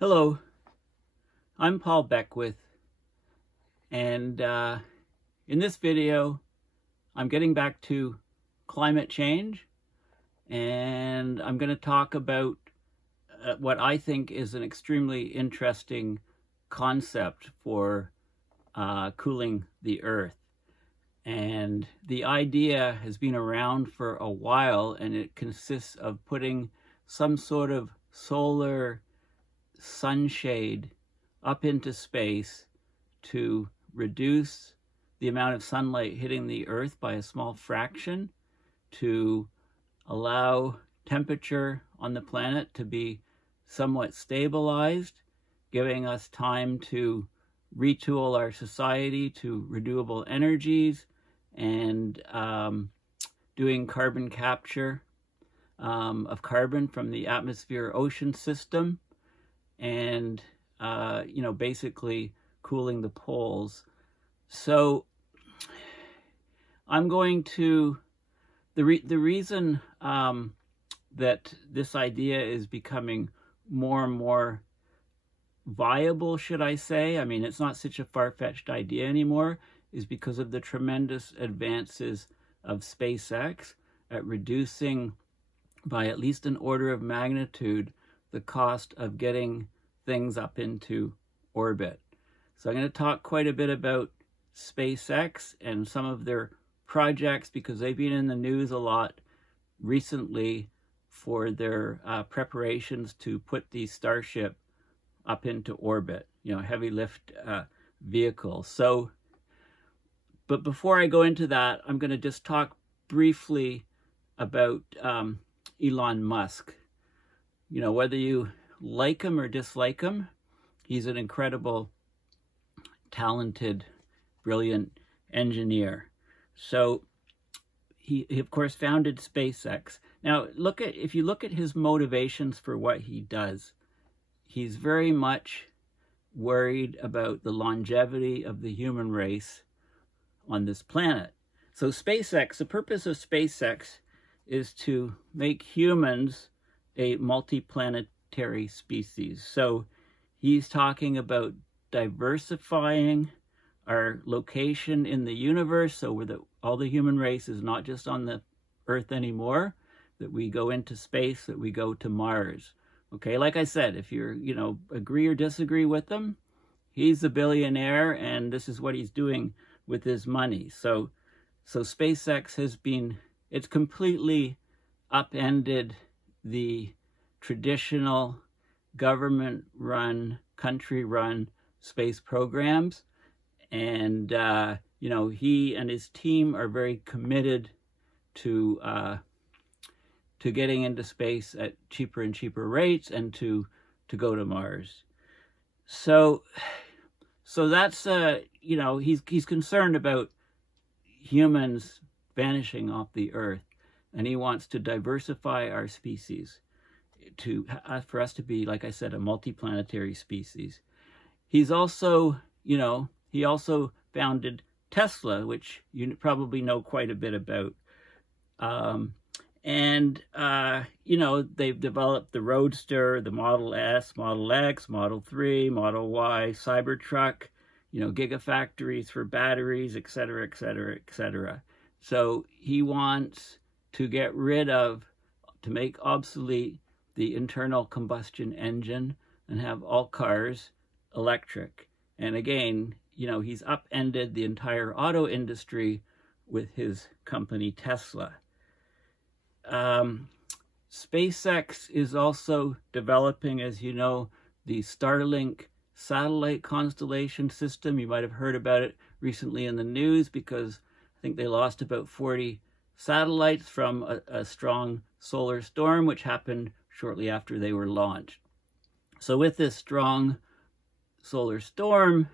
Hello, I'm Paul Beckwith, and in this video I'm getting back to climate change, and I'm going to talk about what I think is an extremely interesting concept for cooling the Earth. And the idea has been around for a while, and it consists of putting some sort of solar sunshade up into space to reduce the amount of sunlight hitting the Earth by a small fraction, to allow temperature on the planet to be somewhat stabilized, giving us time to retool our society to renewable energies, and doing carbon capture of carbon from the atmosphere ocean system, and basically cooling the poles. So I'm going to, the reason that this idea is becoming more and more viable, should I say, I mean, it's not such a far-fetched idea anymore, is because of the tremendous advances of SpaceX at reducing by at least an order of magnitude the cost of getting things up into orbit. So I'm going to talk quite a bit about SpaceX and some of their projects, because they've been in the news a lot recently for their preparations to put the Starship up into orbit, heavy lift vehicles. So, but before I go into that, I'm going to just talk briefly about Elon Musk. Whether you like him or dislike him, he's an incredible, talented, brilliant engineer. So he of course founded SpaceX. Now if you look at his motivations for what he does, he's very much worried about the longevity of the human race on this planet. So SpaceX, the purpose of SpaceX is to make humans a multiplanetary species. So he's talking about diversifying our location in the universe, so all the human race is not just on the Earth anymore, that we go into space, that we go to Mars. Okay, like I said, if you're, agree or disagree with him, he's a billionaire, and this is what he's doing with his money. So SpaceX has been, it's completely upended the traditional government-run, country-run space programs. And, he and his team are very committed to getting into space at cheaper and cheaper rates, and to go to Mars. So that's, he's concerned about humans vanishing off the Earth, and he wants to diversify our species for us to be, like I said, a multiplanetary species. He's also, he also founded Tesla, which you probably know quite a bit about. They've developed the Roadster, the Model S, Model X, Model 3, Model Y, Cybertruck, gigafactories for batteries, etc., etc., etc. So he wants to get rid of, to make obsolete the internal combustion engine and have all cars electric. And again, he's upended the entire auto industry with his company Tesla. SpaceX is also developing, as you know, the Starlink satellite constellation system. You might have heard about it recently in the news, because I think they lost about 40 satellites from a strong solar storm, which happened shortly after they were launched. So with this strong solar storm,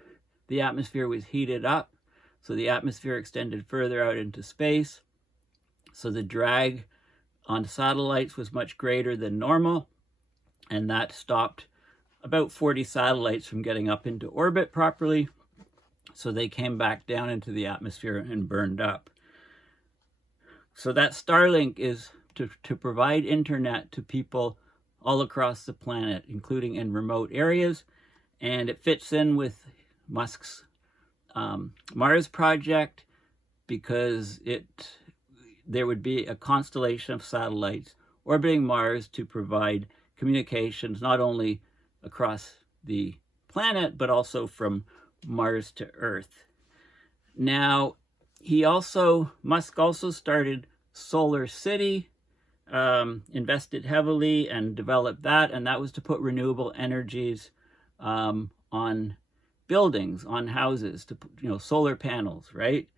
the atmosphere was heated up, so the atmosphere extended further out into space, so the drag on satellites was much greater than normal, and that stopped about 40 satellites from getting up into orbit properly, so they came back down into the atmosphere and burned up. So that Starlink is to provide internet to people all across the planet, including in remote areas. And it fits in with Musk's Mars project because there would be a constellation of satellites orbiting Mars to provide communications not only across the planet, but also from Mars to Earth. Now, Musk also started Solar City, invested heavily and developed that, and that was to put renewable energies on buildings, on houses, to put, solar panels, right?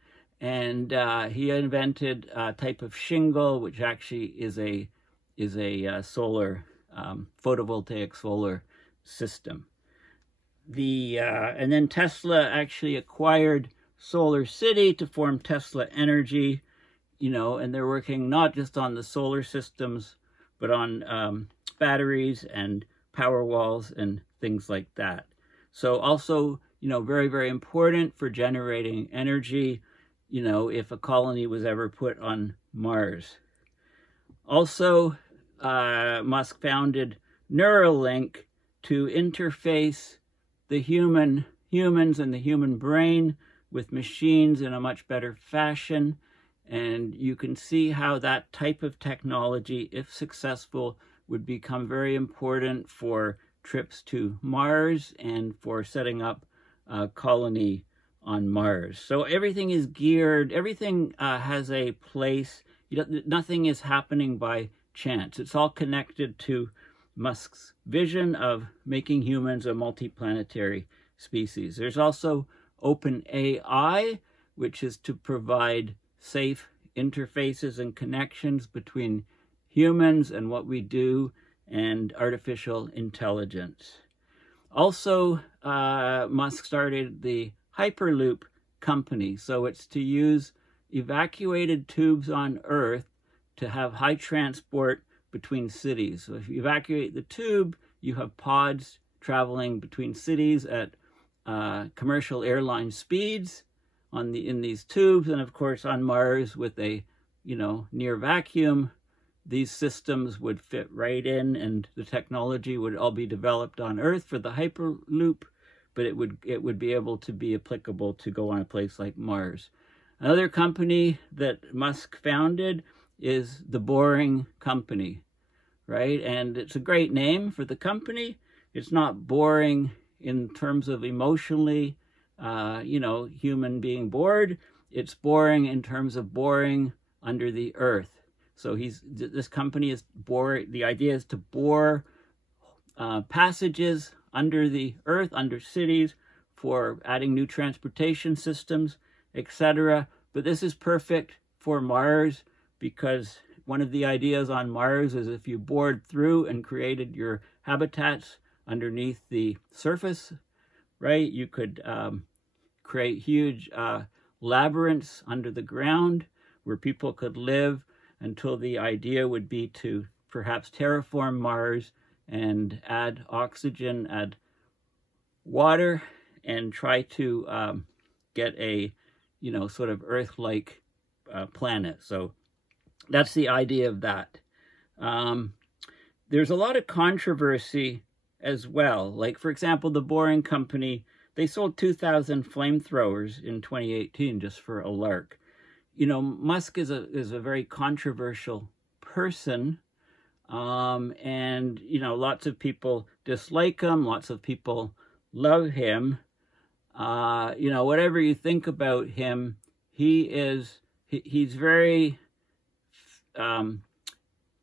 And he invented a type of shingle, which actually is a solar photovoltaic solar system. And then Tesla actually acquired Solar City to form Tesla Energy, and they're working not just on the solar systems, but on batteries and power walls and things like that. So also, very, very important for generating energy, if a colony was ever put on Mars. Also, Musk founded Neuralink to interface the humans and the human brain with machines in a much better fashion. And you can see how that type of technology, if successful, would become very important for trips to Mars and for setting up a colony on Mars. So everything is geared, everything has a place. Nothing is happening by chance. It's all connected to Musk's vision of making humans a multiplanetary species. There's also OpenAI, which is to provide safe interfaces and connections between humans and what we do and artificial intelligence. Also, Musk started the Hyperloop company. So it's to use evacuated tubes on Earth to have high transport between cities. So if you evacuate the tube, you have pods traveling between cities at commercial airline speeds in these tubes. And of course, on Mars with a near vacuum, these systems would fit right in, and the technology would all be developed on Earth for the Hyperloop, but it would be able to be applicable to go on a place like Mars. Another company that Musk founded is the Boring Company, right? And it's a great name for the company. It's not boring in terms of emotionally, human being bored. It's boring in terms of boring under the earth. So this company is boring. The idea is to bore passages under the earth, under cities, for adding new transportation systems, etc. But this is perfect for Mars, because one of the ideas on Mars is if you bored through and created your habitats underneath the surface, right, you could create huge labyrinths under the ground where people could live, until the idea would be to perhaps terraform Mars and add oxygen, add water, and try to get a, sort of Earth-like planet. So that's the idea of that. There's a lot of controversy as well. Like, for example, the Boring Company, they sold 2,000 flamethrowers in 2018 just for a lark. Musk is a very controversial person, and lots of people dislike him, lots of people love him. Whatever you think about him, he's very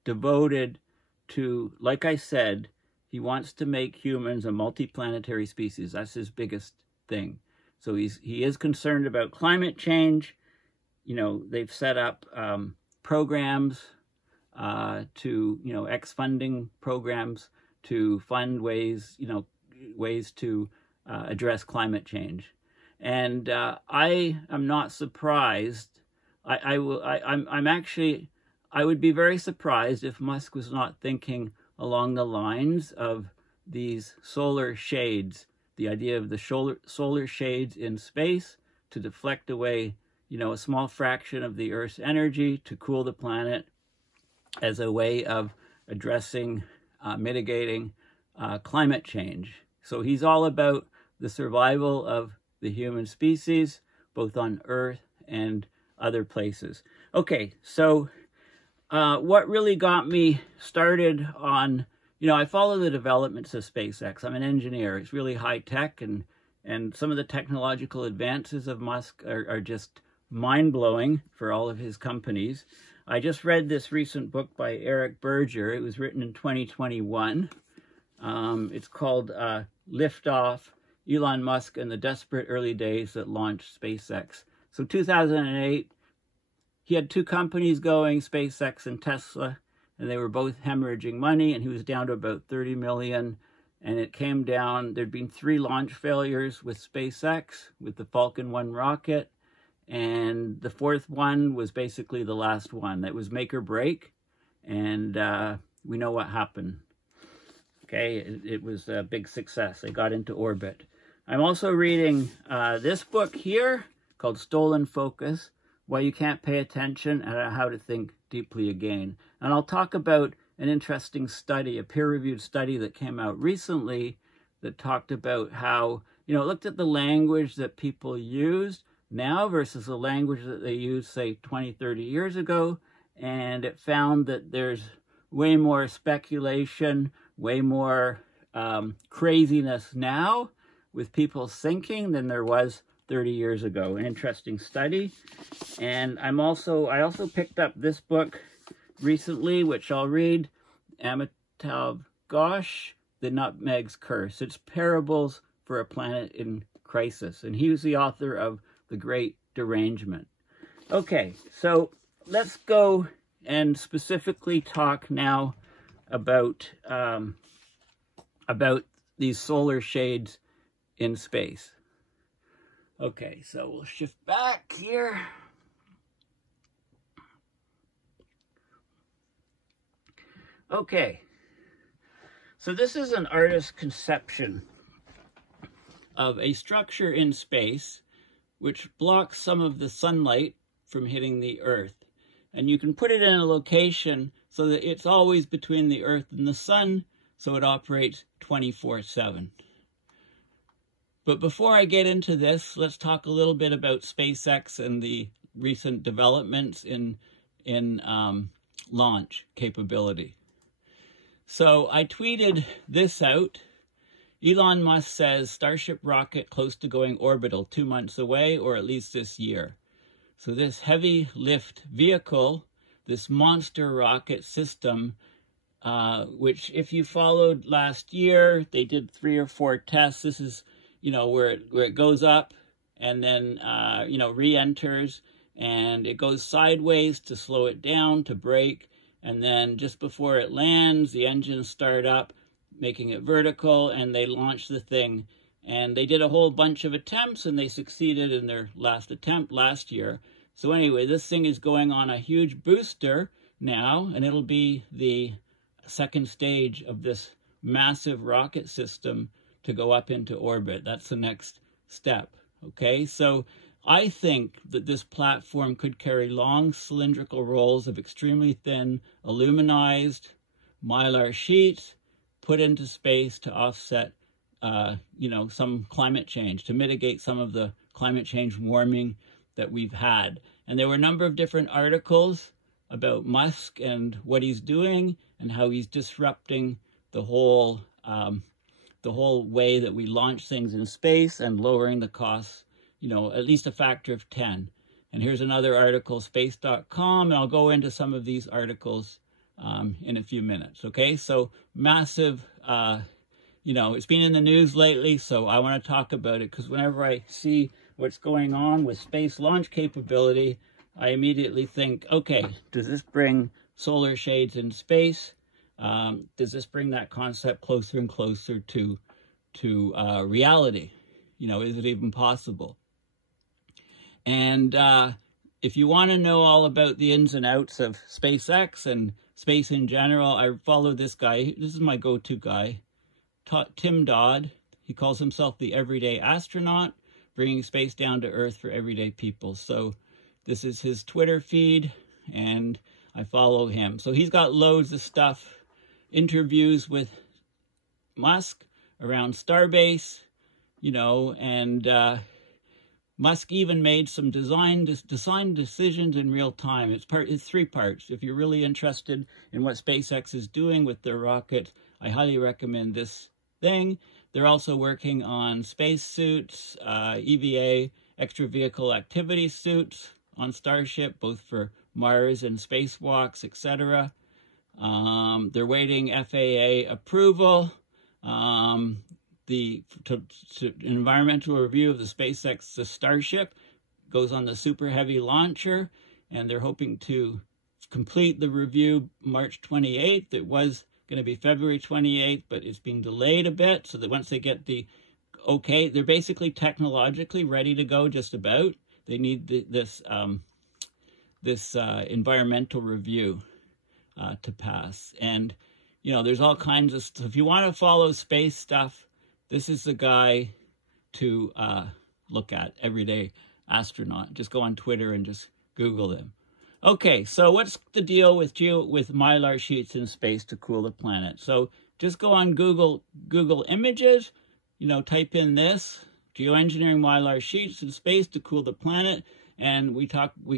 devoted to, like I said, he wants to make humans a multiplanetary species. That's his biggest thing. So he is concerned about climate change. They've set up programs to, X-funding programs to fund ways to address climate change. And I am not surprised. I would be very surprised if Musk was not thinking along the lines of these solar shades, the idea of the solar shades in space to deflect away a small fraction of the Earth's energy to cool the planet, as a way of addressing mitigating climate change. So he's all about the survival of the human species, both on Earth and other places. Okay, so what really got me started on, I follow the developments of SpaceX. I'm an engineer. It's really high tech, and some of the technological advances of Musk are just mind-blowing for all of his companies. I just read this recent book by Eric Berger. It was written in 2021. It's called Liftoff, Elon Musk and the Desperate Early Days That Launched SpaceX. So 2008, he had two companies going, SpaceX and Tesla, and they were both hemorrhaging money, and he was down to about 30 million. And it came down, there'd been 3 launch failures with SpaceX, with the Falcon 1 rocket, and the 4th one was basically the last one. That was make or break, and we know what happened. Okay, it was a big success. They got into orbit. I'm also reading this book here called Stolen Focus, Why You Can't Pay Attention and How to Think Deeply Again. And I'll talk about an interesting study, a peer-reviewed study that came out recently that talked about how, it looked at the language that people used now versus the language that they used, say, 20, 30 years ago. And it found that there's way more speculation, way more craziness now with people's thinking than there was 30 years ago. An interesting study. And I also picked up this book recently, which I'll read, Amitav Ghosh, The Nutmeg's Curse. It's Parables for a Planet in Crisis. And he was the author of The Great Derangement. Okay, so let's go and specifically talk now about these solar shades in space. Okay, so we'll shift back here. Okay, so this is an artist's conception of a structure in space which blocks some of the sunlight from hitting the Earth. And you can put it in a location so that it's always between the Earth and the sun, so it operates 24/7. But before I get into this, let's talk a little bit about SpaceX and the recent developments in launch capability. So I tweeted this out. Elon Musk says Starship rocket close to going orbital 2 months away, or at least this year. So this heavy lift vehicle, this monster rocket system, which if you followed last year, they did 3 or 4 tests. This is, where it goes up and then, re-enters, and it goes sideways to slow it down, to brake. And then just before it lands, the engines start up, making it vertical, and they launch the thing. And they did a whole bunch of attempts, and they succeeded in their last attempt last year. So anyway, this thing is going on a huge booster now, and it'll be the second stage of this massive rocket system to go up into orbit. That's the next step, okay? So I think that this platform could carry long cylindrical rolls of extremely thin aluminized Mylar sheets put into space to offset, some climate change, to mitigate some of the climate change warming that we've had. And there were a number of different articles about Musk and what he's doing and how he's disrupting the whole way that we launch things in space and lowering the costs, at least a factor of 10. And here's another article, space.com, and I'll go into some of these articles in a few minutes, okay? So massive, it's been in the news lately, so I want to talk about it because whenever I see what's going on with space launch capability, I immediately think, okay, does this bring solar shades in space? Does this bring that concept closer and closer to reality? Is it even possible? And if you want to know all about the ins and outs of SpaceX and space in general, I follow this guy. This is my go-to guy, Tim Dodd. He calls himself the everyday astronaut, bringing space down to Earth for everyday people. So this is his Twitter feed, and I follow him. So he's got loads of stuff interviews with Musk around Starbase, you know, and Musk even made some design decisions in real time. It's 3 parts. If you're really interested in what SpaceX is doing with their rockets, I highly recommend this thing. They're also working on spacesuits, EVA, extra vehicle activity suits on Starship, both for Mars and spacewalks, etc. They're waiting FAA approval. The environmental review of the SpaceX Starship goes on the Super Heavy launcher, and they're hoping to complete the review March 28th. It was going to be February 28th, but it's being delayed a bit, so that once they get the okay, they're basically technologically ready to go just about. They need this environmental review to pass. And, you know, there's all kinds of stuff. If you want to follow space stuff, this is the guy to look at, everyday astronaut. Just go on Twitter and just Google them. Okay, so what's the deal with Mylar sheets in space to cool the planet? So just go on Google Images, you know, type in this, geoengineering Mylar sheets in space to cool the planet, and we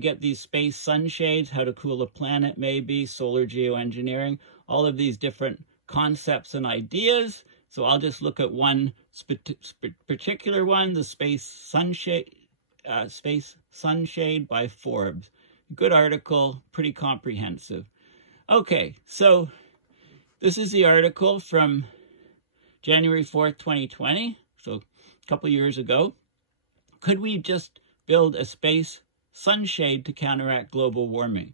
get these space sunshades, how to cool a planet maybe, solar geoengineering, all of these different concepts and ideas. So I'll just look at one particular one, the Space Sunshade by Forbes. Good article, pretty comprehensive. Okay, so this is the article from January 4th, 2020, so a couple years ago. Could we just build a space sunshade to counteract global warming?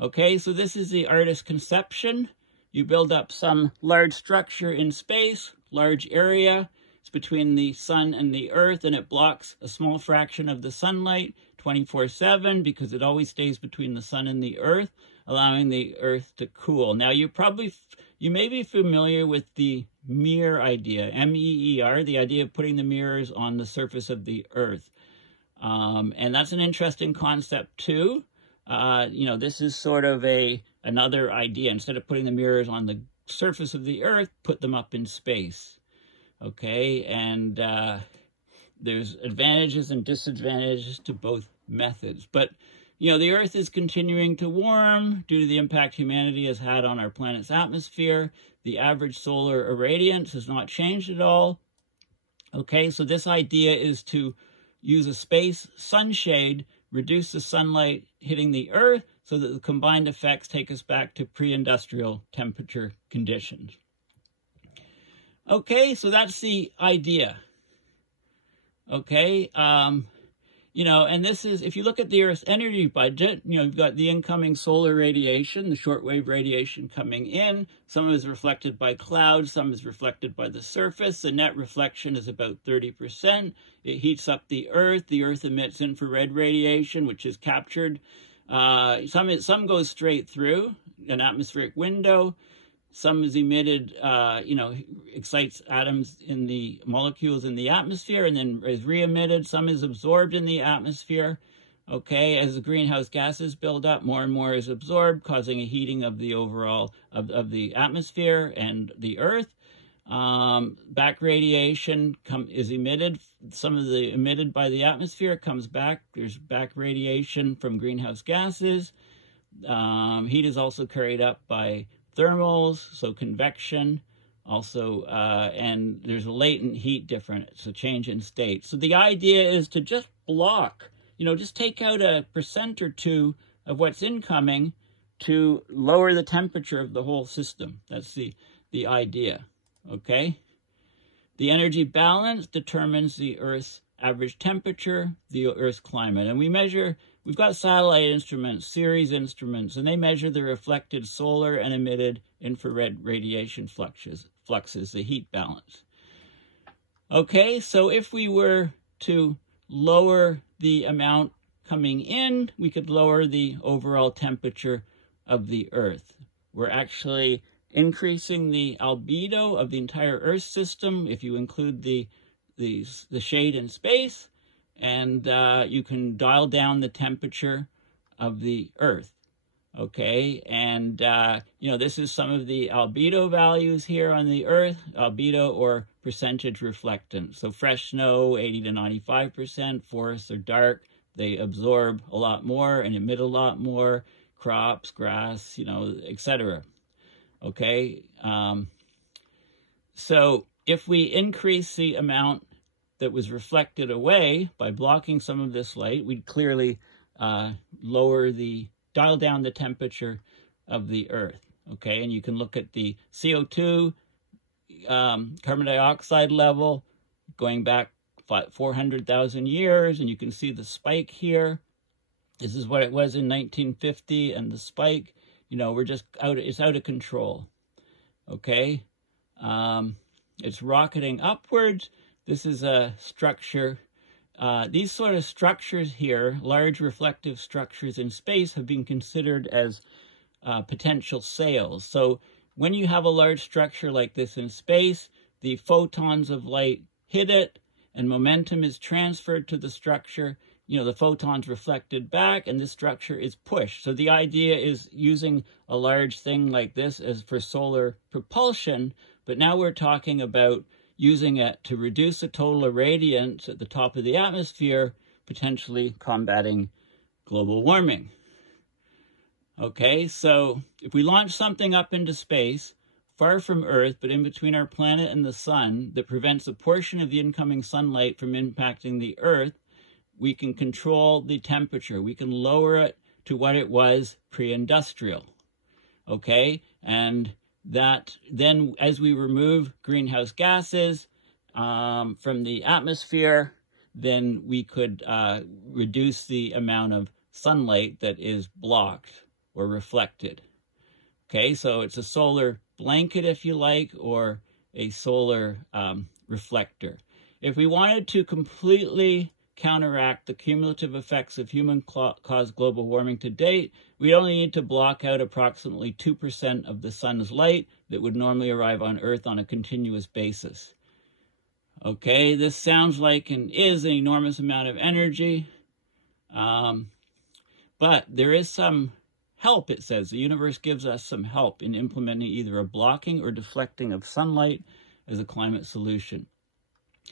Okay, so this is the artist's conception. You build up some large structure in space, large area. It's between the sun and the earth, and it blocks a small fraction of the sunlight 24/7 because it always stays between the sun and the earth, allowing the earth to cool. Now, you may be familiar with the mirror idea, M-E-E-R, the idea of putting the mirrors on the surface of the earth. And that's an interesting concept too. You know, this is sort of another idea. Instead of putting the mirrors on the surface of the earth, put them up in space. Okay, and there's advantages and disadvantages to both methods. But, you know, the earth is continuing to warm due to the impact humanity has had on our planet's atmosphere. The average solar irradiance has not changed at all. Okay, so this idea is to use a space sunshade, reduce the sunlight hitting the earth so that the combined effects take us back to pre-industrial temperature conditions. Okay, so that's the idea. Okay, you know, and this is, if you look at the Earth's energy budget, you know, you've got the incoming solar radiation, the shortwave radiation coming in. Some is reflected by clouds, some is reflected by the surface. The net reflection is about 30%. It heats up the Earth. The Earth emits infrared radiation, which is captured. Some goes straight through an atmospheric window. Some is emitted, you know, excites atoms in the molecules in the atmosphere and then is re-emitted. Some is absorbed in the atmosphere. Okay, as the greenhouse gases build up, more and more is absorbed, causing a heating of the overall, of the atmosphere and the Earth. Back radiation is emitted. Some of the emitted by the atmosphere comes back. There's back radiation from greenhouse gases. Heat is also carried up by thermals, so convection also, and there's a latent heat difference, a change in state. So the idea is to just block, you know, just take out a % or 2 of what's incoming to lower the temperature of the whole system. That's the idea, okay? The energy balance determines the Earth's average temperature, the Earth's climate. And we've got satellite instruments, series instruments, and they measure the reflected solar and emitted infrared radiation fluxes, the heat balance. Okay, so if we were to lower the amount coming in, we could lower the overall temperature of the Earth. We're actually increasing the albedo of the entire Earth system if you include the shade in space, and you can dial down the temperature of the Earth. Okay, and you know, this is some of the albedo values here on the Earth, albedo or percentage reflectance. So fresh snow, 80 to 95%, forests are dark, they absorb a lot more and emit a lot more, crops, grass, you know, etc. Okay, so if we increase the amount that was reflected away by blocking some of this light, we'd clearly dial down the temperature of the Earth, okay? And you can look at the CO2, carbon dioxide level going back 400,000 years, and you can see the spike here. This is what it was in 1950, and the spike, you know, we're just it's out of control, okay? It's rocketing upwards. This is a structure. These sort of structures here, large reflective structures in space, have been considered as potential sails. So when you have a large structure like this in space, the photons of light hit it and momentum is transferred to the structure. You know, the photons reflected back and this structure is pushed. So the idea is using a large thing like this as for solar propulsion, but now we're talking about using it to reduce the total irradiance at the top of the atmosphere, potentially combating global warming. Okay, so if we launch something up into space, far from Earth, but in between our planet and the sun, that prevents a portion of the incoming sunlight from impacting the Earth, we can control the temperature. We can lower it to what it was pre-industrial. Okay, and that then as we remove greenhouse gases from the atmosphere, then we could reduce the amount of sunlight that is blocked or reflected. Okay, so it's a solar blanket, if you like, or a solar reflector. If we wanted to completely counteract the cumulative effects of human-caused global warming to date, we only need to block out approximately 2% of the sun's light that would normally arrive on Earth on a continuous basis. Okay, this sounds like and is an enormous amount of energy, but there is some help, it says. The universe gives us some help in implementing either a blocking or deflecting of sunlight as a climate solution.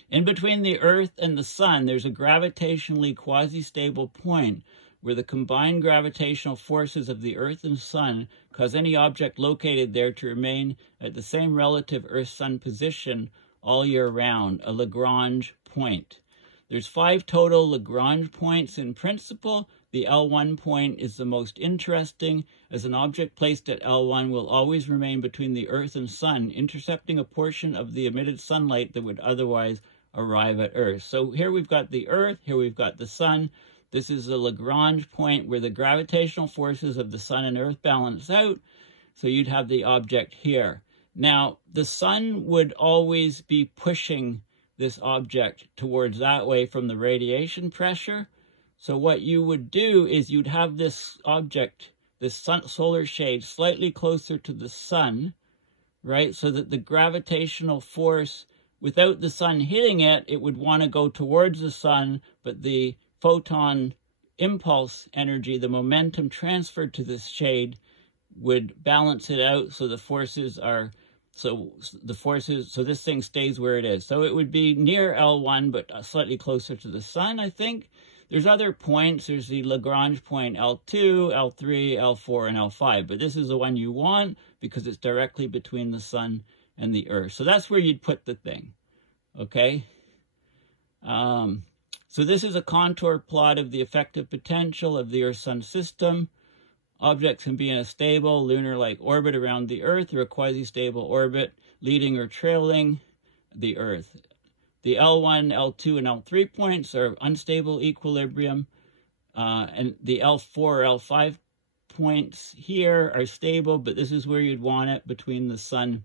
In between the Earth and the sun, there's a gravitationally quasi-stable point where the combined gravitational forces of the Earth and sun cause any object located there to remain at the same relative Earth-Sun position all year round, a Lagrange point. There's 5 total Lagrange points in principle. The L1 point is the most interesting, as an object placed at L1 will always remain between the Earth and sun, intercepting a portion of the emitted sunlight that would otherwise arrive at Earth. So here we've got the Earth, here we've got the sun. This is the Lagrange point where the gravitational forces of the sun and Earth balance out. So you'd have the object here. Now, the sun would always be pushing this object towards that way from the radiation pressure. So what you would do is you'd have this object, this solar shade, slightly closer to the sun, right? So that the gravitational force, without the sun hitting it, it would want to go towards the sun, but the photon impulse energy, the momentum transferred to this shade, would balance it out so the forces are, so this thing stays where it is. So it would be near L1, but slightly closer to the sun, I think. There's other points. There's the Lagrange point L2, L3, L4, and L5. But this is the one you want because it's directly between the sun and the Earth. So that's where you'd put the thing. Okay? So this is a contour plot of the effective potential of the Earth-Sun system. Objects can be in a stable, lunar-like orbit around the Earth or a quasi-stable orbit, leading or trailing the Earth. The L1, L2, and L3 points are unstable equilibrium, and the L4, L5 points here are stable, but this is where you'd want it between the sun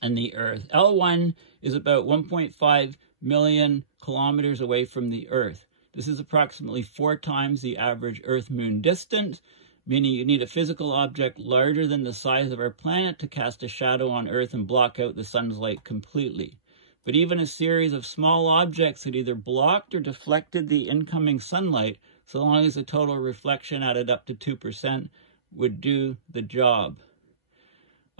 and the Earth. L1 is about 1.5 million kilometers away from the Earth. This is approximately 4 times the average Earth-Moon distance, meaning you need a physical object larger than the size of our planet to cast a shadow on Earth and block out the sun's light completely. But even a series of small objects that either blocked or deflected the incoming sunlight, so long as the total reflection added up to 2%, would do the job.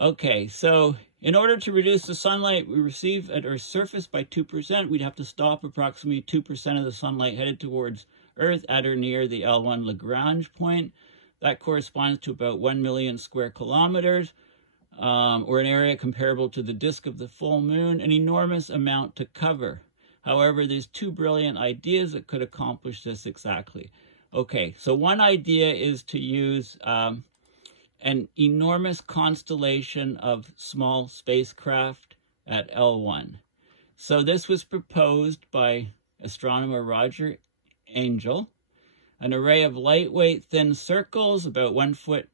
Okay, so in order to reduce the sunlight we receive at Earth's surface by 2%, we'd have to stop approximately 2% of the sunlight headed towards Earth at or near the L1 Lagrange Point. That corresponds to about 1 million square kilometers, or an area comparable to the disk of the full moon, an enormous amount to cover. However, there's two brilliant ideas that could accomplish this exactly. Okay, so one idea is to use an enormous constellation of small spacecraft at L1. So this was proposed by astronomer Roger Angel, an array of lightweight thin circles about 1 foot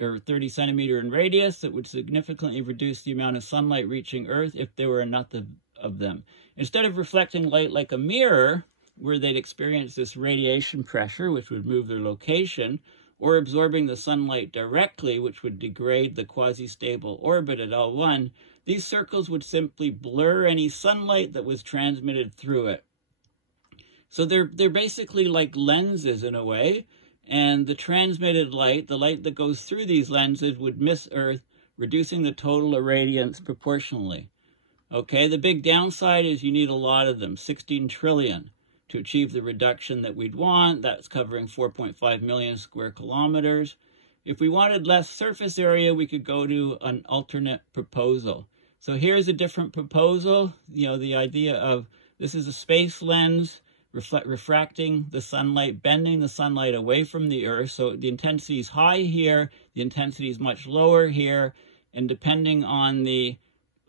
or 30 centimeter in radius that would significantly reduce the amount of sunlight reaching Earth if there were enough of them. Instead of reflecting light like a mirror, where they'd experience this radiation pressure, which would move their location, or absorbing the sunlight directly, which would degrade the quasi-stable orbit at L1, these circles would simply blur any sunlight that was transmitted through it. So they're basically like lenses in a way, and the transmitted light, the light that goes through these lenses, would miss Earth, reducing the total irradiance proportionally. Okay, the big downside is you need a lot of them, 16 trillion. To achieve the reduction that we'd want. That's covering 4.5 million square kilometers. If we wanted less surface area, we could go to an alternate proposal. So here's a different proposal. You know, the idea of this is a space lens refracting the sunlight, bending the sunlight away from the Earth. So the intensity is high here, the intensity is much lower here, and depending on the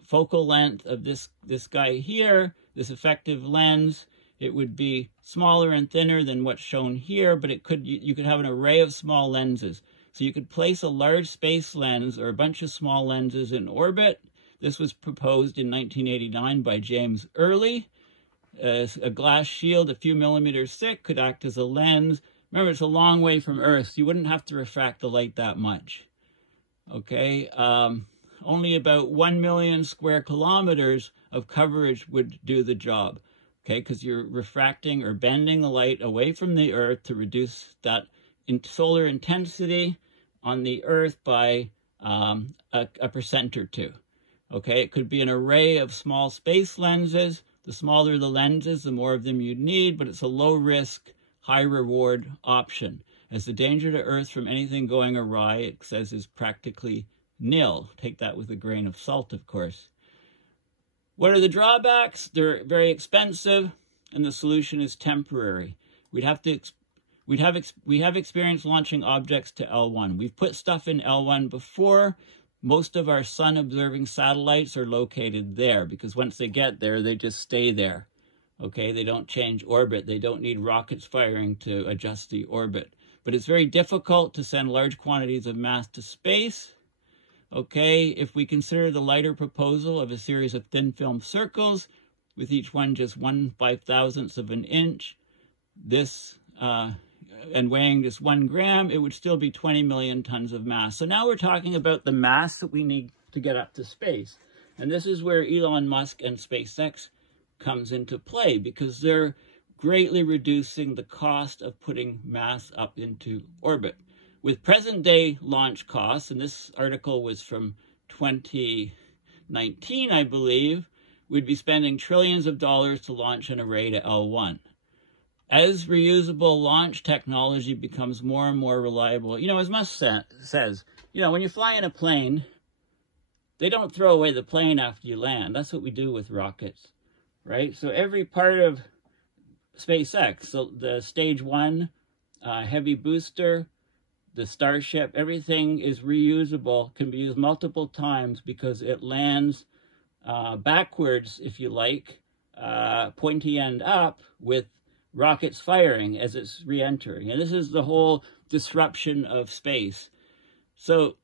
focal length of this guy here, this effective lens, it would be smaller and thinner than what's shown here, but you could have an array of small lenses. So you could place a large space lens or a bunch of small lenses in orbit. This was proposed in 1989 by James Early. A glass shield a few millimeters thick could act as a lens. Remember, it's a long way from Earth, so you wouldn't have to refract the light that much. Okay, only about 1 million square kilometers of coverage would do the job. Okay, because you're refracting or bending the light away from the Earth to reduce that solar intensity on the Earth by a percent or two. Okay, it could be an array of small space lenses. The smaller the lenses, the more of them you'd need, but it's a low-risk, high-reward option, as the danger to Earth from anything going awry, it says, is practically nil. Take that with a grain of salt, of course. What are the drawbacks? They're very expensive, and the solution is temporary. We have experience launching objects to L1. We've put stuff in L1 before. Most of our sun-observing satellites are located there, because once they get there, they just stay there. Okay, they don't change orbit. They don't need rockets firing to adjust the orbit. But it's very difficult to send large quantities of mass to space. Okay, if we consider the lighter proposal of a series of thin film circles, with each one just 1/5000th of an inch, and weighing just 1 gram, it would still be 20 million tons of mass. So now we're talking about the mass that we need to get up to space. And this is where Elon Musk and SpaceX comes into play, because they're greatly reducing the cost of putting mass up into orbit. With present-day launch costs, and this article was from 2019, I believe, we'd be spending trillions of dollars to launch an array to L1. As reusable launch technology becomes more and more reliable, you know, as Musk says, you know, when you fly in a plane, they don't throw away the plane after you land. That's what we do with rockets, right? So every part of SpaceX, so the stage 1 heavy booster, the Starship, everything is reusable, can be used multiple times because it lands backwards, if you like, pointy end up, with rockets firing as it's re-entering. And this is the whole disruption of space. So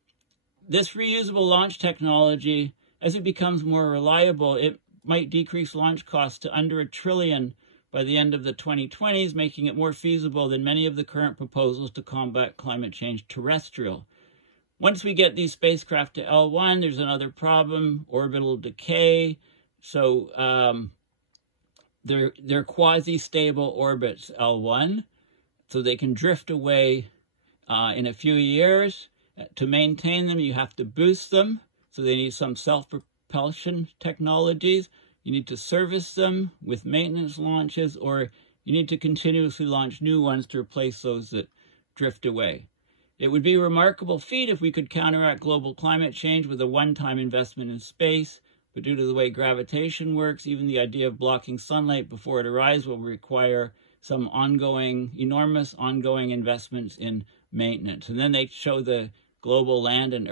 this reusable launch technology, as it becomes more reliable, it might decrease launch costs to under $1 trillion by the end of the 2020s, making it more feasible than many of the current proposals to combat climate change terrestrial. Once we get these spacecraft to L1, there's another problem, orbital decay. So they're quasi-stable orbits, L1, so they can drift away in a few years. To maintain them, you have to boost them. So they need some self-propulsion technologies. You need to service them with maintenance launches, or you need to continuously launch new ones to replace those that drift away. It would be a remarkable feat if we could counteract global climate change with a one-time investment in space, but due to the way gravitation works, even the idea of blocking sunlight before it arrives will require some enormous ongoing investments in maintenance. And then they show the global land and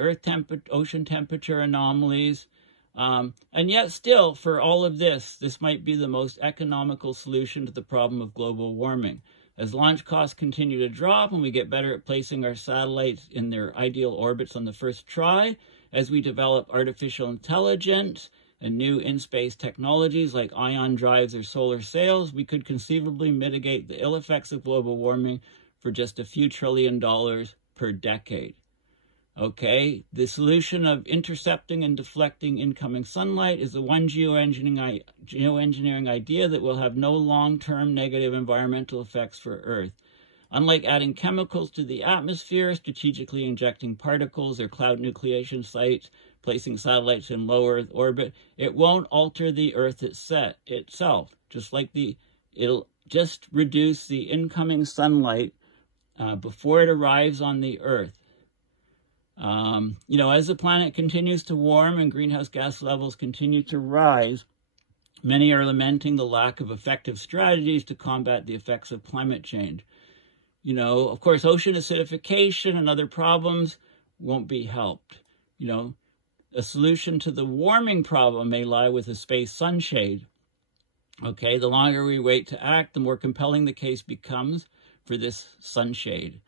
ocean temperature anomalies. And yet still, for all of this might be the most economical solution to the problem of global warming. As launch costs continue to drop and we get better at placing our satellites in their ideal orbits on the first try, as we develop artificial intelligence and new in-space technologies like ion drives or solar sails, we could conceivably mitigate the ill effects of global warming for just a few $1 trillion per decade. Okay, the solution of intercepting and deflecting incoming sunlight is the one geoengineering idea that will have no long-term negative environmental effects for Earth. Unlike adding chemicals to the atmosphere, strategically injecting particles or cloud nucleation sites, placing satellites in low Earth orbit, it won't alter the Earth itself. It'll just reduce the incoming sunlight before it arrives on the Earth. As the planet continues to warm and greenhouse gas levels continue to rise, many are lamenting the lack of effective strategies to combat the effects of climate change. Of course, ocean acidification and other problems won't be helped. A solution to the warming problem may lie with a space sunshade. Okay, the longer we wait to act, the more compelling the case becomes for this sunshade.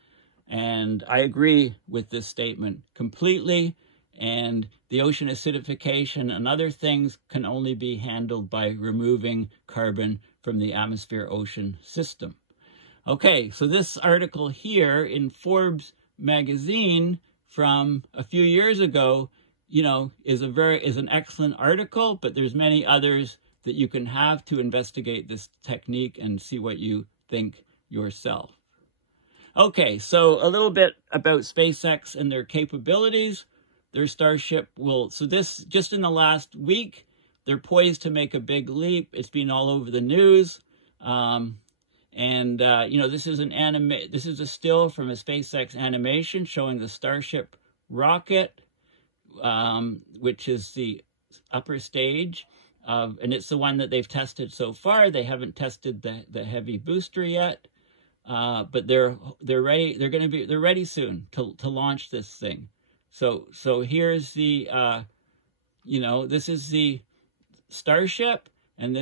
And I agree with this statement completely. And the ocean acidification and other things can only be handled by removing carbon from the atmosphere-ocean system. Okay, so this article here in Forbes magazine from a few years ago, is an excellent article, but there's many others that you can have to investigate this technique and see what you think yourself. Okay, so a little bit about SpaceX and their capabilities. Their Starship just in the last week, they're poised to make a big leap. It's been all over the news. This is a still from a SpaceX animation showing the Starship rocket, which is the upper stage and it's the one that they've tested so far. They haven't tested the heavy booster yet. But they're ready. They're ready soon to launch this thing. So here's the this is the Starship, and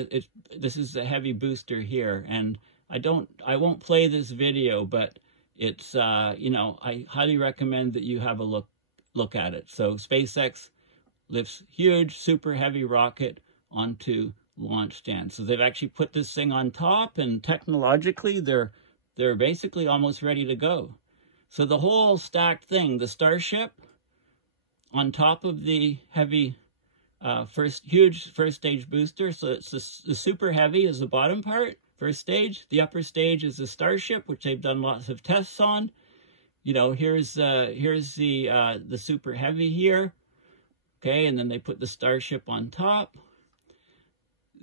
this is the heavy booster here. And I won't play this video, but it's I highly recommend that you have a look at it. So SpaceX lifts huge super heavy rocket onto launch stand. So they've actually put this thing on top, and technologically they're basically almost ready to go. So the whole stacked thing, the Starship on top of the heavy huge first stage booster. So it's the super heavy is the bottom part, first stage. The upper stage is the Starship, which they've done lots of tests on. Here's the super heavy here. Okay, and then they put the Starship on top.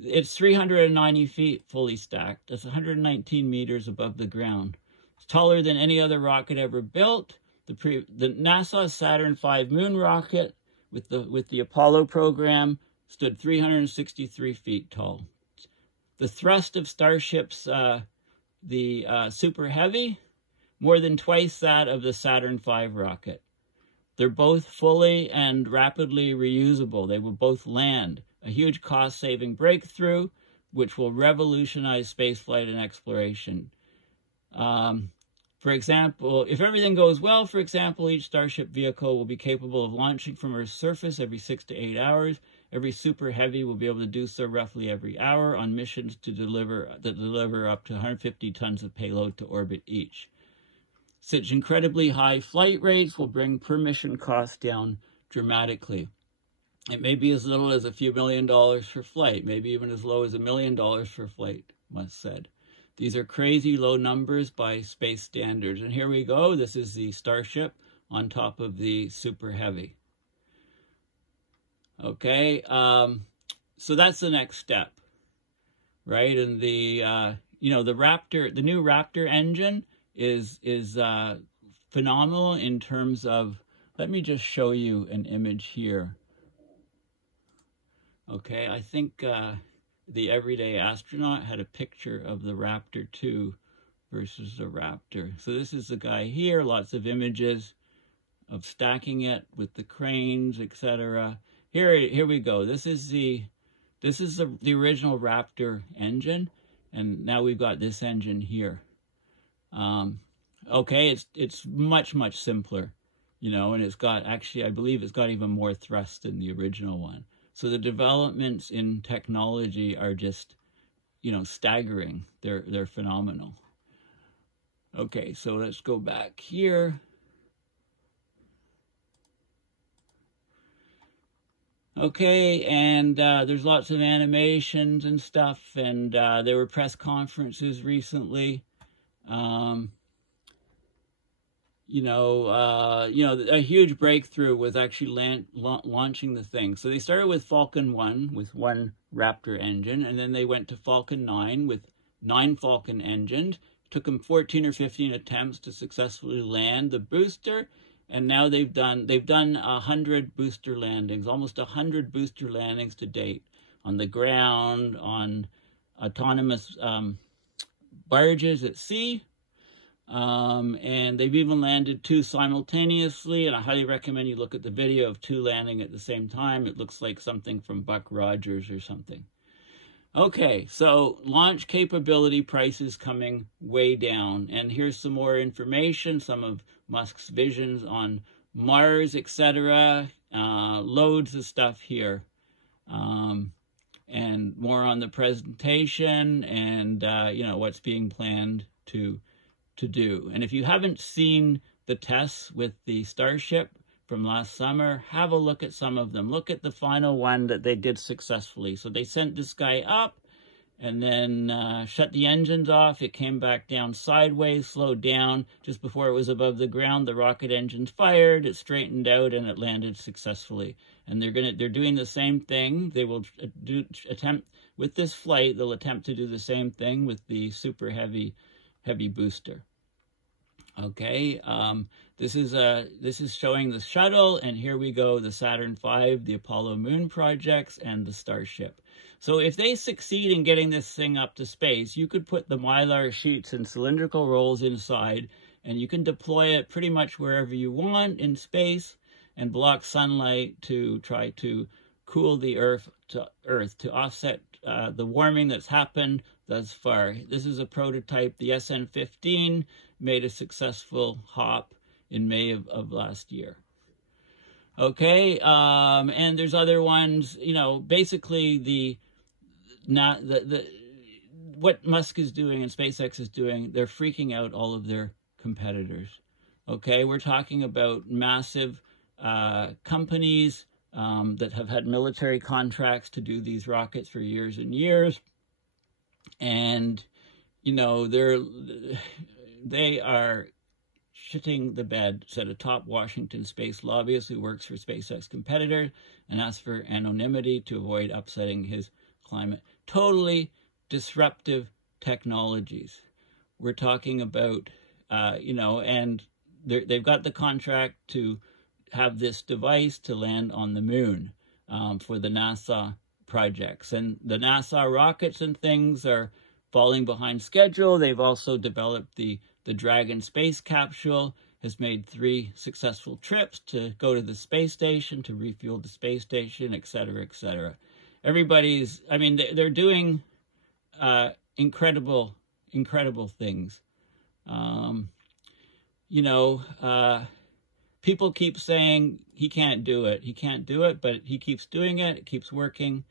It's 390 feet fully stacked. That's 119 meters above the ground. It's taller than any other rocket ever built. The NASA Saturn V moon rocket with the Apollo program stood 363 feet tall. The thrust of Starship's Super Heavy, more than twice that of the Saturn V rocket. They're both fully and rapidly reusable. They will both land. A huge cost-saving breakthrough, which will revolutionize spaceflight and exploration. For example, if everything goes well, for example, each Starship vehicle will be capable of launching from Earth's surface every 6 to 8 hours. Every Super Heavy will be able to do so roughly every hour on missions that deliver up to 150 tons of payload to orbit each. Such incredibly high flight rates will bring per mission costs down dramatically. It may be as little as a few $1 million for flight, maybe even as low as $1 million for flight, Musk said. These are crazy low numbers by space standards. And here we go. This is the Starship on top of the Super Heavy. Okay, so that's the next step, right? And the you know, the new Raptor engine is phenomenal in terms of. Let me just show you an image here. Okay, I think the Everyday Astronaut had a picture of the Raptor 2 versus the Raptor. So this is the guy here, lots of images of stacking it with the cranes, etc. Here we go. This is the original Raptor engine, and now we've got this engine here. Okay, it's much simpler, you know, and it's got, actually, I believe it's got even more thrust than the original one. So the developments in technology are just, you know, staggering. They're phenomenal. Okay, so let's go back here. Okay, and there's lots of animations and stuff, and there were press conferences recently. A huge breakthrough was actually launching the thing. So they started with Falcon 1 with one Raptor engine, and then they went to Falcon 9 with 9 Falcon engines. It took them 14 or 15 attempts to successfully land the booster, and now they've done 100 booster landings, almost 100 booster landings to date, on the ground, on autonomous barges at sea. And they've even landed 2 simultaneously, and I highly recommend you look at the video of 2 landing at the same time. It looks like something from Buck Rogers or something. Okay, so launch capability prices coming way down, and here's some more information, some of Musk's visions on Mars, etc. Loads of stuff here, and more on the presentation, and what's being planned to do. And if you haven't seen the tests with the Starship from last summer, have a look at some of them. Look at the final one that they did successfully. So they sent this guy up and then shut the engines off. It came back down sideways, slowed down. Just before it was above the ground, the rocket engines fired, it straightened out, and it landed successfully. And they're doing the same thing. They will attempt with this flight. They'll attempt to do the same thing with the Super Heavy booster. Okay, this is showing the shuttle, and here we go, the Saturn V, the Apollo moon projects, and the Starship. So if they succeed in getting this thing up to space, you could put the Mylar sheets and cylindrical rolls inside, and you can deploy it pretty much wherever you want in space and block sunlight to try to cool the Earth to offset the warming that's happened thus far. This is a prototype. The SN15 made a successful hop in May of last year. Okay, and there's other ones. You know, basically what Musk is doing and SpaceX is doing, they're freaking out all of their competitors. Okay, we're talking about massive companies that have had military contracts to do these rockets for years and years. And, you know, they are shitting the bed, said a top Washington space lobbyist who works for SpaceX competitor and asked for anonymity to avoid upsetting his climate. Totally disruptive technologies. We're talking about, and they've got the contract to have this device to land on the moon for the NASA projects. And the NASA rockets and things are falling behind schedule. They've also developed the Dragon space capsule, has made 3 successful trips to go to the space station, to refuel the space station, etc., etc. Everybody's, I mean, they're doing incredible things. People keep saying he can't do it, but he keeps doing it. It keeps working.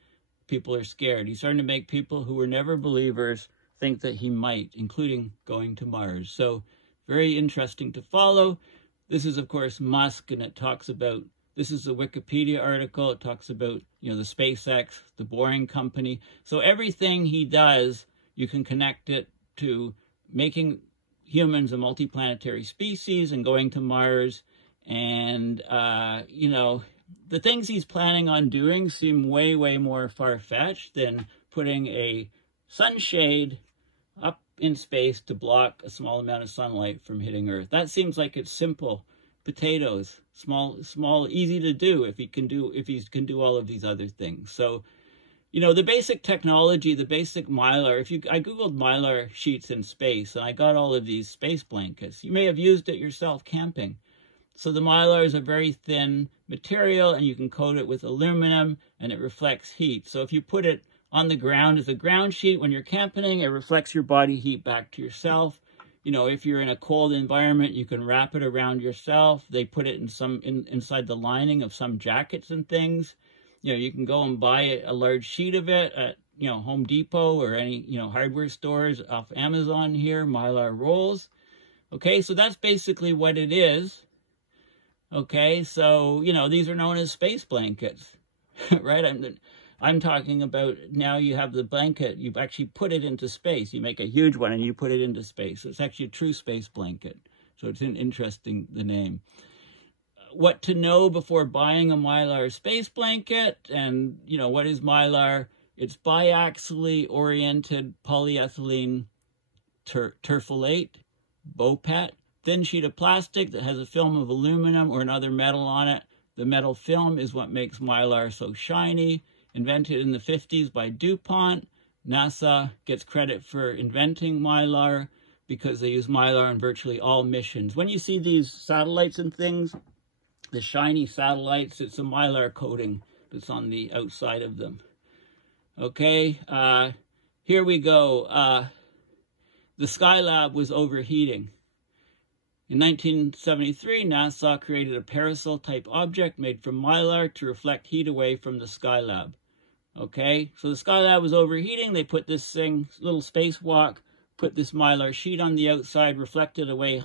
People are scared. He's starting to make people who were never believers think that he might, including going to Mars. So very interesting to follow. This is, of course, Musk, and it talks about, this is a Wikipedia article. It talks about, the SpaceX, the Boring Company. So everything he does, you can connect it to making humans a multiplanetary species and going to Mars. And, you know, the things he's planning on doing seem way, way more far-fetched than putting a sunshade up in space to block a small amount of sunlight from hitting Earth. That seems like it's simple potatoes, small, easy to do if he can do all of these other things. So, you know, the basic technology, the basic Mylar, I Googled Mylar sheets in space, and I got all of these space blankets. You may have used it yourself camping. So the Mylar is a very thin material, and you can coat it with aluminum, and it reflects heat. So if you put it on the ground as a ground sheet when you're camping, it reflects your body heat back to yourself. You know, if you're in a cold environment, you can wrap it around yourself. They put it inside the lining of some jackets and things. You know, you can go and buy a large sheet of it at, you know, Home Depot or any, you know, hardware stores off Amazon here, Mylar rolls. Okay, so that's basically what it is. Okay, so, you know, these are known as space blankets, right? I'm talking about now you have the blanket, you've actually put it into space. You make a huge one and you put it into space. It's actually a true space blanket. So it's interesting, the name. What to know before buying a Mylar space blanket. And, you know, what is Mylar? It's biaxially oriented polyethylene terephthalate, BOPET, thin sheet of plastic that has a film of aluminum or another metal on it. The metal film is what makes Mylar so shiny. Invented in the 50s by DuPont. NASA gets credit for inventing Mylar because they use Mylar on virtually all missions. When you see these satellites and things, the shiny satellites, it's a Mylar coating that's on the outside of them. Okay, here we go. The Skylab was overheating. In 1973, NASA created a parasol-type object made from Mylar to reflect heat away from the Skylab. Okay, so the Skylab was overheating. They put this thing, little spacewalk, put this Mylar sheet on the outside, reflected away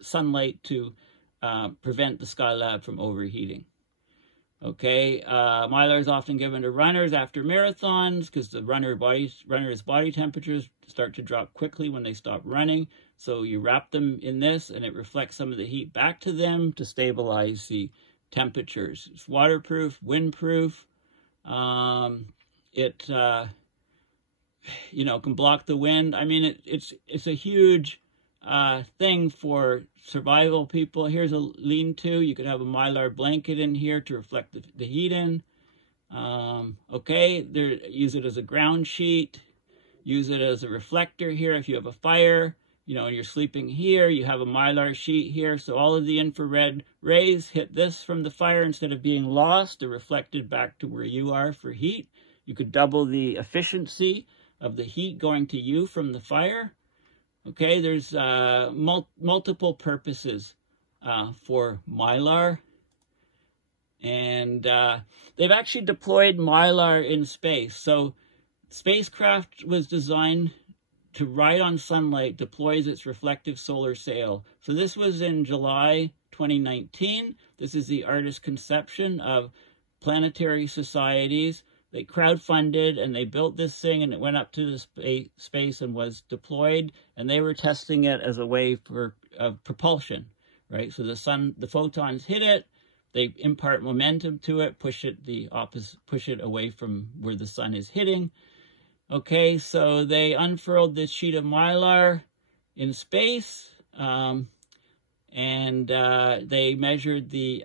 sunlight to prevent the Skylab from overheating. Okay, Mylar is often given to runners after marathons because the runner's body temperatures start to drop quickly when they stop running. So you wrap them in this and it reflects some of the heat back to them to stabilize the temperatures. It's waterproof, windproof. It you know, can block the wind. I mean, it's a huge thing for survival people. Here's a lean-to. You could have a Mylar blanket in here to reflect the heat in. Okay, use it as a ground sheet. Use it as a reflector here if you have a fire. You know, and you're sleeping here, you have a Mylar sheet here. So all of the infrared rays hit this from the fire. Instead of being lost, they're reflected back to where you are for heat. You could double the efficiency of the heat going to you from the fire. Okay, there's multiple purposes for Mylar. And they've actually deployed Mylar in space. So spacecraft was designed to ride on sunlight, deploys its reflective solar sail. So this was in July 2019. This is the artist's conception of planetary societies. They crowdfunded and they built this thing and it went up to the space and was deployed. And they were testing it as a way for propulsion, right? So the photons hit it, they impart momentum to it, push it away from where the sun is hitting. Okay, so they unfurled this sheet of Mylar in space, and they measured the,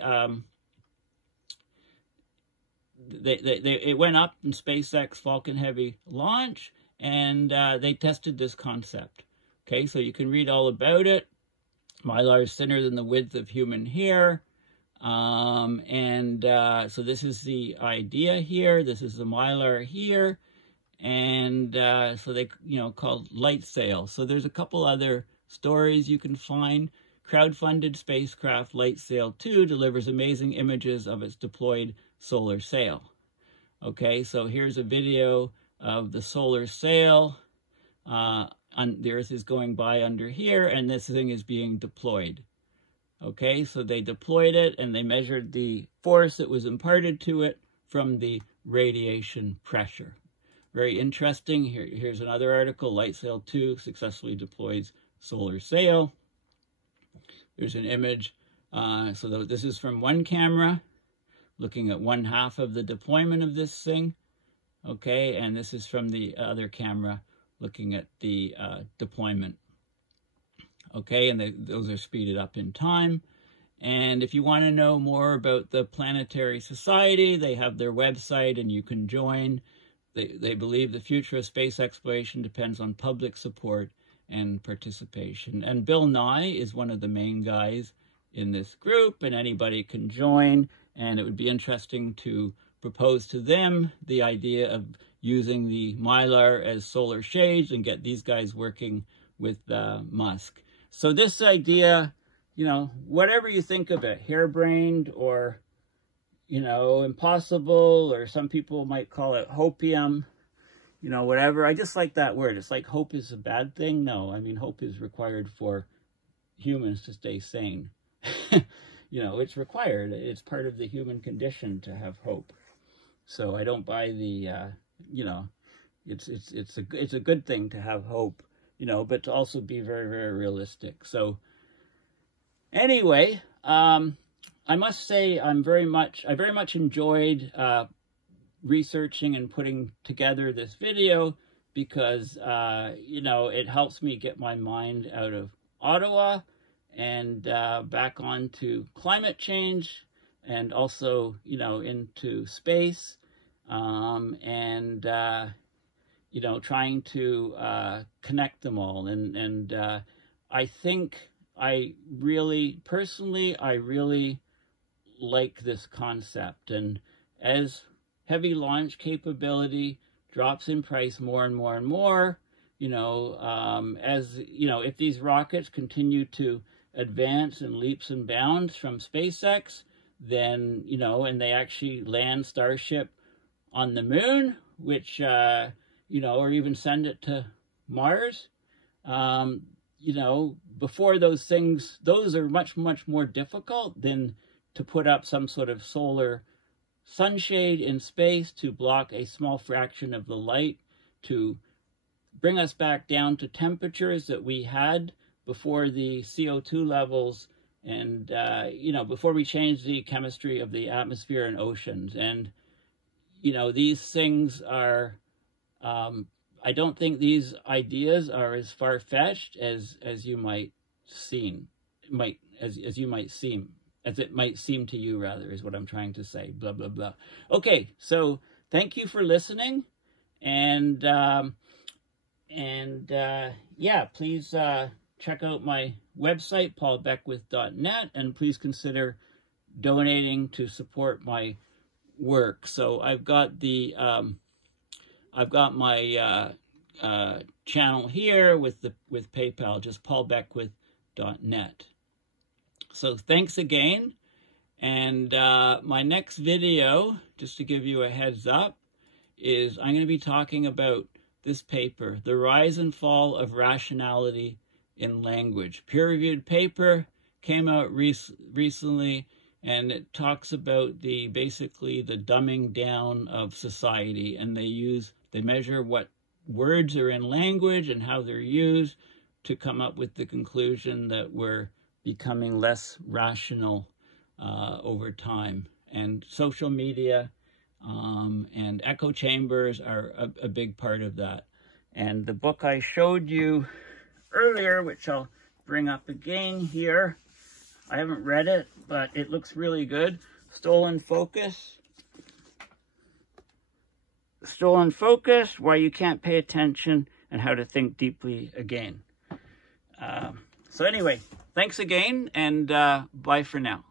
it went up in SpaceX Falcon Heavy launch, and they tested this concept. Okay, so you can read all about it. Mylar is thinner than the width of human hair. So this is the idea here. This is the Mylar here. And so they, you know, called light sail. So there's a couple other stories you can find. Crowdfunded spacecraft Light Sail 2 delivers amazing images of its deployed solar sail. Okay, so here's a video of the solar sail. The Earth is going by under here, and this thing is being deployed. Okay, so they deployed it, and they measured the force that was imparted to it from the radiation pressure. very interesting. Here's another article, Light Sail 2 successfully deploys solar sail. There's an image. So this is from one camera, looking at one half of the deployment of this thing. Okay, and this is from the other camera, looking at the deployment. Okay, and those are speeded up in time. And if you want to know more about the Planetary Society, they have their website and you can join. They believe the future of space exploration depends on public support and participation. And Bill Nye is one of the main guys in this group, and anybody can join. And it would be interesting to propose to them the idea of using the Mylar as solar shades and get these guys working with Musk. So this idea, you know, whatever you think of it, harebrained or, you know, impossible, or some people might call it hopium, you know, whatever. I just like that word. It's like hope is a bad thing. No, I mean, hope is required for humans to stay sane. You know, it's required. It's part of the human condition to have hope. So I don't buy the, you know, it's a good thing to have hope, you know, but to also be very, very realistic. So anyway, I must say I very much enjoyed researching and putting together this video because, you know, it helps me get my mind out of Ottawa and back onto climate change and also, you know, into space and, you know, trying to connect them all. And I think personally, I really like this concept. And as heavy launch capability drops in price more and more and more, you know, as, you know, if these rockets continue to advance in leaps and bounds from SpaceX, then, you know, and they actually land Starship on the moon, which, you know, or even send it to Mars, you know, before those things, those are much, much more difficult than to put up some sort of solar sunshade in space to block a small fraction of the light, to bring us back down to temperatures that we had before the CO2 levels and, you know, before we changed the chemistry of the atmosphere and oceans. And, you know, these things are, I don't think these ideas are as far-fetched as you might seem, as it might seem to you, rather, is what I'm trying to say, blah, blah, blah. Okay, so thank you for listening. And yeah, please check out my website, paulbeckwith.net, and please consider donating to support my work. So I've got the I've got my channel here with PayPal, just paulbeckwith.net. So thanks again. And my next video, just to give you a heads up, is I'm going to be talking about this paper, The Rise and Fall of Rationality in Language. Peer-reviewed paper, came out recently, and it talks about basically the dumbing down of society, and they measure what words are in language and how they're used to come up with the conclusion that we're becoming less rational over time. And social media and echo chambers are a big part of that. And the book I showed you earlier, which I'll bring up again here, I haven't read it, but it looks really good. Stolen Focus. Stolen Focus, Why You Can't Pay Attention and How to Think Deeply Again. So anyway, thanks again, and bye for now.